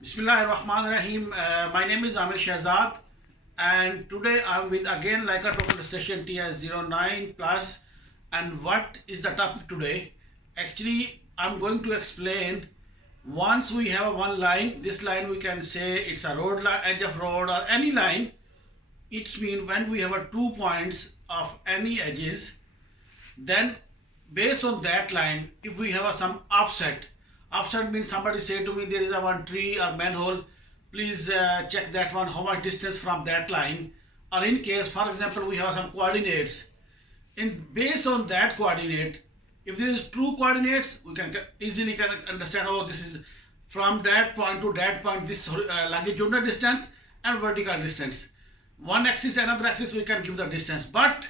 Bismillahirrahmanirrahim. My name is Amir Shahzad, and today I'm with again Leica Total Station TS09 Plus. And what is the topic today? Actually, I'm going to explain. Once we have one line, this line we can say it's a road line, edge of road, or any line. It means when we have a 2 points of any edges, then based on that line, if we have some offset means somebody say to me there is a one tree or manhole, please check that one, how much distance from that line. Or in case, for example, we have some coordinates, in based on that coordinate, if there is true coordinates, we can easily can understand, oh, this is from that point to that point, this longitudinal distance and vertical distance, one axis another axis, we can give the distance. But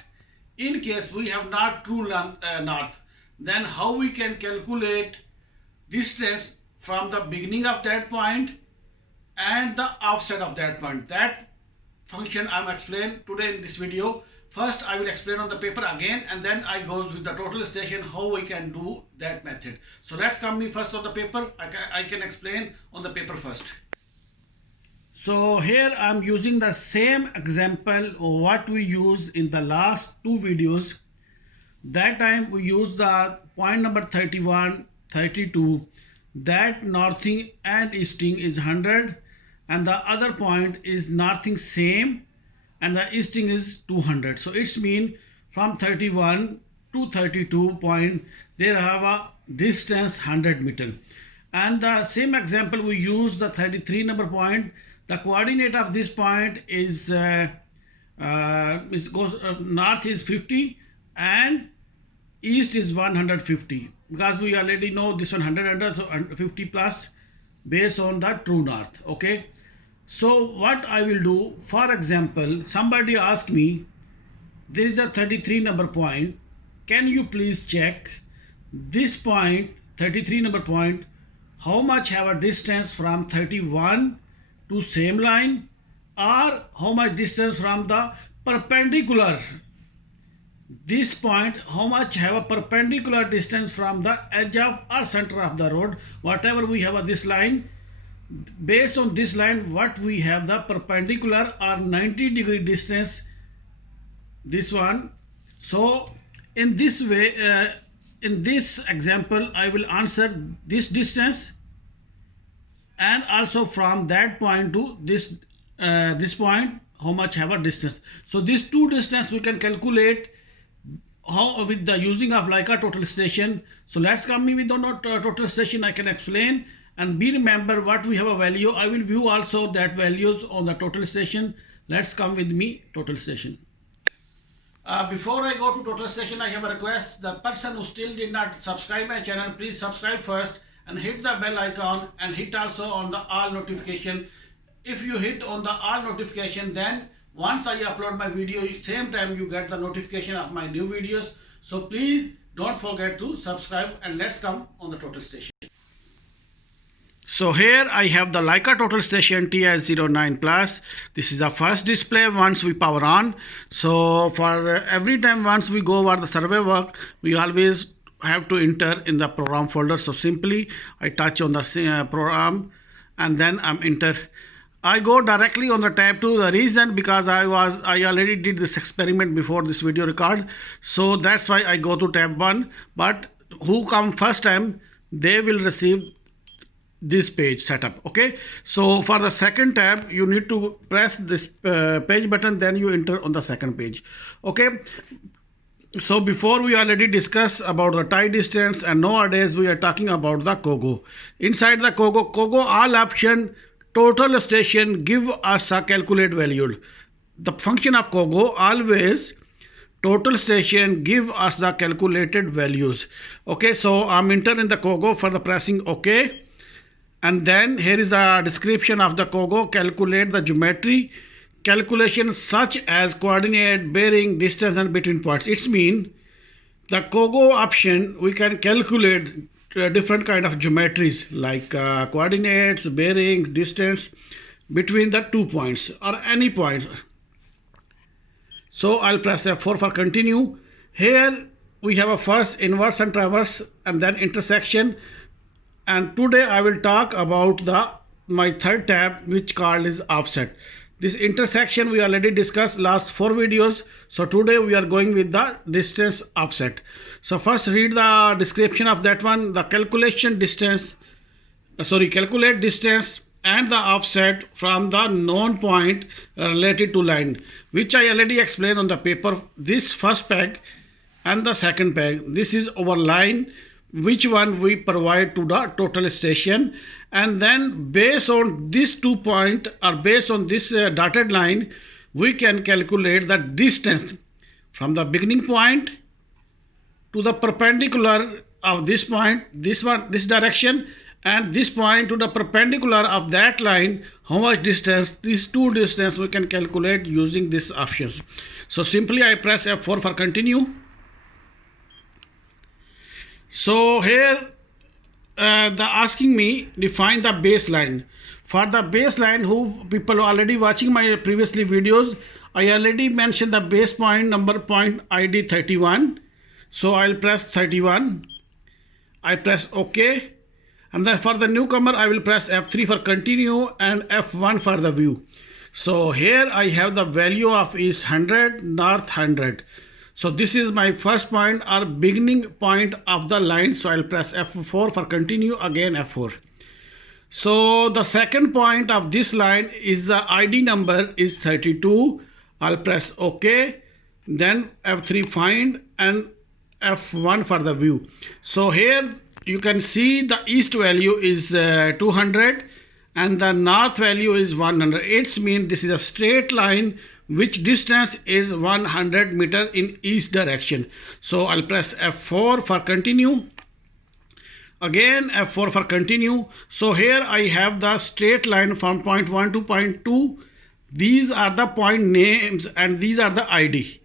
in case we have not true north, then how we can calculate distance from the beginning of that point and the offset of that point? That function I'm explain today in this video. First I will explain on the paper again, and then I goes with the total station how we can do that method. So let's come me first on the paper. I can explain on the paper first. So here I'm using the same example what we used in the last two videos. That time we used the point number 31, 32, that northing and easting is 100, and the other point is northing same and the easting is 200. So it's mean from 31 to 32 point there have a distance 100 meter. And the same example we use the 33 number point. The coordinate of this point is north is 50 and east is 150, because we already know this one 100, so 50 plus based on the true north. Okay, so what I will do, for example, somebody asked me there is a 33 number point, can you please check this point 33 number point, how much have a distance from 31 to same line, or how much distance from the perpendicular this point, how much have a perpendicular distance from the edge of or center of the road, whatever we have this line, based on this line what we have the perpendicular or 90-degree distance, this one. So in this way, in this example I will answer this distance, and also from that point to this point how much have a distance. So these two distance we can calculate how with the using of Leica total station. So let's come me with the total station. I can explain, and be remember what we have a value. I will view also that values on the total station. Let's come with me total station. Before I go to total station, I have a request. The person who still did not subscribe my channel, please subscribe first and hit the bell icon, and hit also on the all notification. If you hit on the all notification, then once I upload my video, same time you get the notification of my new videos. So please don't forget to subscribe, and let's come on the total station. So here I have the Leica total station TS09 Plus. This is the first display once we power on. So for every time once we go over the survey work, we always have to enter in the program folder. So simply I touch on the program and then I'm enter. I go directly on the tab 2. The reason, because I already did this experiment before this video record, so that's why I go to tab 1. But who come first time, they will receive this page setup. Okay, so for the second tab you need to press this page button, then you enter on the second page. Okay, so before we already discussed about the tie distance, and nowadays we are talking about the COGO. Inside the COGO all option total station give us a calculate value. The function of COGO always total station give us the calculated values. Okay, so I'm entering the COGO for the pressing OK, and then here is a description of the COGO. Calculate the geometry calculation such as coordinate, bearing, distance and between points. It's mean the COGO option we can calculate different kind of geometries like coordinates, bearings, distance between the 2 points or any point. So I'll press F4 for continue. Here we have a first inverse and transverse and then intersection, and today I will talk about the my third tab, which called is offset. This intersection we already discussed last 4 videos. So today we are going with the distance offset. So first read the description of that one. The calculate distance and the offset from the known point related to line, which I already explained on the paper. This first peg and the second peg, this is our line, which one we provide to the total station, and then based on these 2 points or based on this dotted line, we can calculate the distance from the beginning point to the perpendicular of this point, this direction, and this point to the perpendicular of that line. How much distance, these two distance we can calculate using these options. So simply I press F4 for continue. So here the asking me define the baseline. For the baseline, who people already watching my previously videos, I already mentioned the base point number, point ID 31. So I'll press 31. I press OK. And then for the newcomer, I will press F3 for continue and F1 for the view. So here I have the value of east 100, north 100. So this is my first point or beginning point of the line. So I'll press F4 for continue, again F4. So the second point of this line is the ID number is 32. I'll press OK. Then F3 find and F1 for the view. So here you can see the east value is 200 and the north value is 100. It means this is a straight line which distance is 100 meter in each direction. So I'll press F4 for continue, again F4 for continue. So here I have the straight line from point 1 to point 2. These are the point names and these are the ID.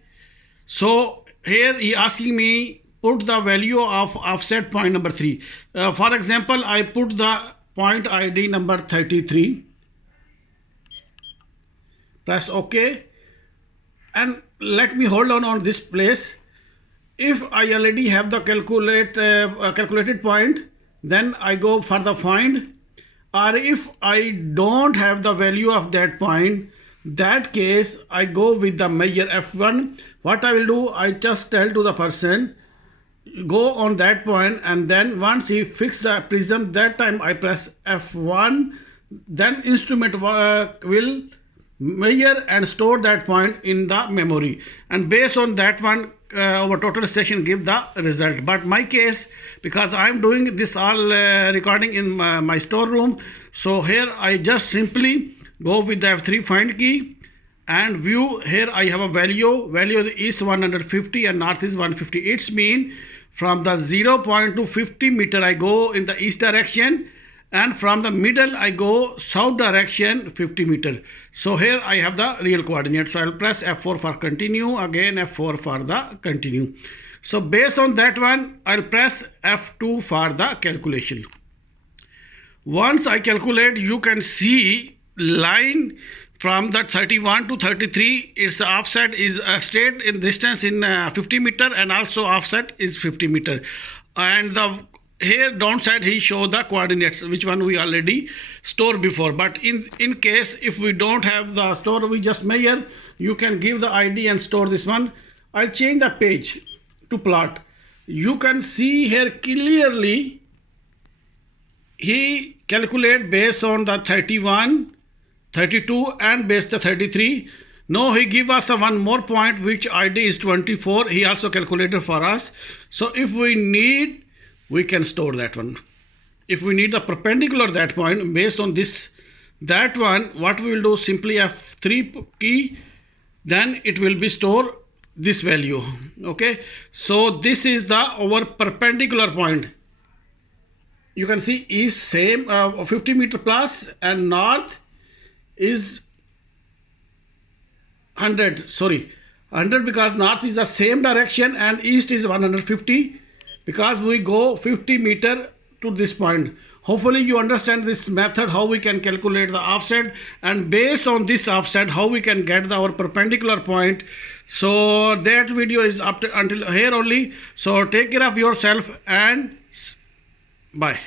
So here he asking me put the value of offset point number 3. For example, I put the point ID number 33. Press OK. And let me hold on this place. If I already have the calculated point, then I go for the find. Or if I don't have the value of that point, that case I go with the measure F1. What I will do, I just tell to the person, go on that point, and then once he fix the prism, that time I press F1, then instrument will measure and store that point in the memory, and based on that one our total station give the result. But my case, because I am doing this all recording in my storeroom, so here I just simply go with the F3 find key and view. Here I have a value is 150 and north is 150. It's mean from the 0 point to 50 meter I go in the east direction, and from the middle I go south direction 50 meter. So here I have the real coordinate. So I'll press F4 for continue, again F4 for the continue. So based on that one, I'll press F2 for the calculation. Once I calculate, you can see line from the 31 to 33, its offset is straight in distance in 50 meter, and also offset is 50 meter. And the here downside he show the coordinates, which one we already store before. But in case if we don't have the store, we just measure, you can give the ID and store this one. I'll change the page to plot. You can see here clearly he calculate based on the 31, 32 and based the 33. Now he give us the one more point which ID is 24. He also calculated for us. So if we need, we can store that one. If we need the perpendicular that point based on that one, what we will do, simply F3 key, then it will be store this value. Okay, so this is the our perpendicular point. You can see east same 50 meter plus, and north is 100 because north is the same direction and east is 150 because we go 50 meter to this point. Hopefully you understand this method, how we can calculate the offset, and based on this offset how we can get our perpendicular point. So that video is up to until here only. So take care of yourself and bye.